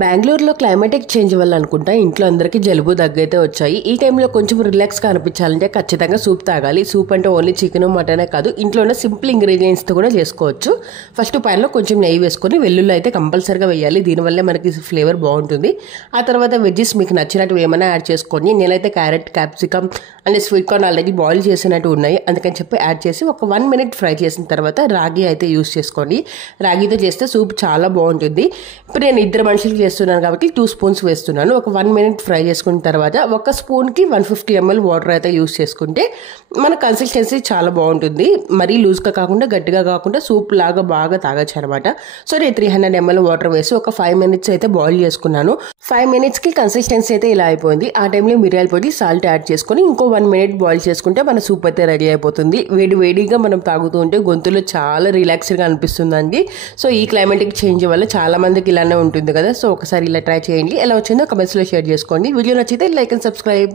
బెంగళూరులో climatic change వల్ల అనుకుంటా ఇంట్లో అందరికీ జలుబు దగ్గైతే వచ్చాయి. ఈ టైంలో కొంచెం రిలాక్స్గా అనిపించాలంటే ఖచ్చితంగా సూప్ తాగాలి. సూప్ అంటే ఓన్లీ చికెన్ మటనే కాదు, ఇంట్లో ఉన్న సింపుల్ ఇంగ్రీడియంట్స్తో కూడా చేసుకోవచ్చు. ఫస్ట్ ప్యాన్లో కొంచెం నెయ్యి వేసుకొని వెల్లుల్లి అయితే కంపల్సరీగా వేయాలి. దీనివల్లే మనకి ఫ్లేవర్ బాగుంటుంది. ఆ తర్వాత వెజ్జెస్ మీకు నచ్చినట్టు ఏమైనా యాడ్ చేసుకోండి. నేనైతే carrot, capsicum and sweet corn already boil చేసినట్టు ఉన్నాయి, అందుకని చెప్పి యాడ్ చేసి ఒక 1 minute ఫ్రై చేసిన తర్వాత రాగి అయితే యూస్ చేసుకోండి. రాగితో చేస్తే సూప్ చాలా బాగుంటుంది. ఇప్పుడు నేను 2 మనుషులకి చేస్తున్నాను కాబట్టి 2 spoons వేస్తున్నాను. ఒక 1 minute ఫ్రై చేసుకున్న తర్వాత ఒక స్పూన్కి 150 ml వాటర్ అయితే యూస్ చేసుకుంటే మన కన్సిస్టెన్సీ చాలా బాగుంటుంది. మరీ లూజ్గా కాకుండా గట్టిగా కాకుండా సూప్ లాగా బాగా తాగొచ్చు అనమాట. సో నేను 300 ml వాటర్ వేసి ఒక 5 minutes అయితే బాయిల్ చేసుకున్నాను. 5 minutesకి కన్సిస్టెన్సీ అయితే ఇలా అయిపోయింది. ఆ టైంలో మిరియాల పొడి, సాల్ట్ యాడ్ చేసుకుని ఇంకో 1 minute బాయిల్ చేసుకుంటే మన సూప్ అయితే రెడీ అయిపోతుంది. వేడిగా మనం తాగుతూ ఉంటే గొంతులో చాలా రిలాక్స్డ్గా అనిపిస్తుందండి. సో ఈ క్లైమాటిక్ చేంజ్ వల్ల చాలా మందికి ఇలానే ఉంటుంది కదా. సో ఒకసారి ఇలా ట్రై చేయండి. ఎలా వచ్చిందో కమెంట్స్లో షేర్ చేసుకోండి. వీడియో నచ్చితే లైక్ అండ్ సబ్స్క్రైబ్.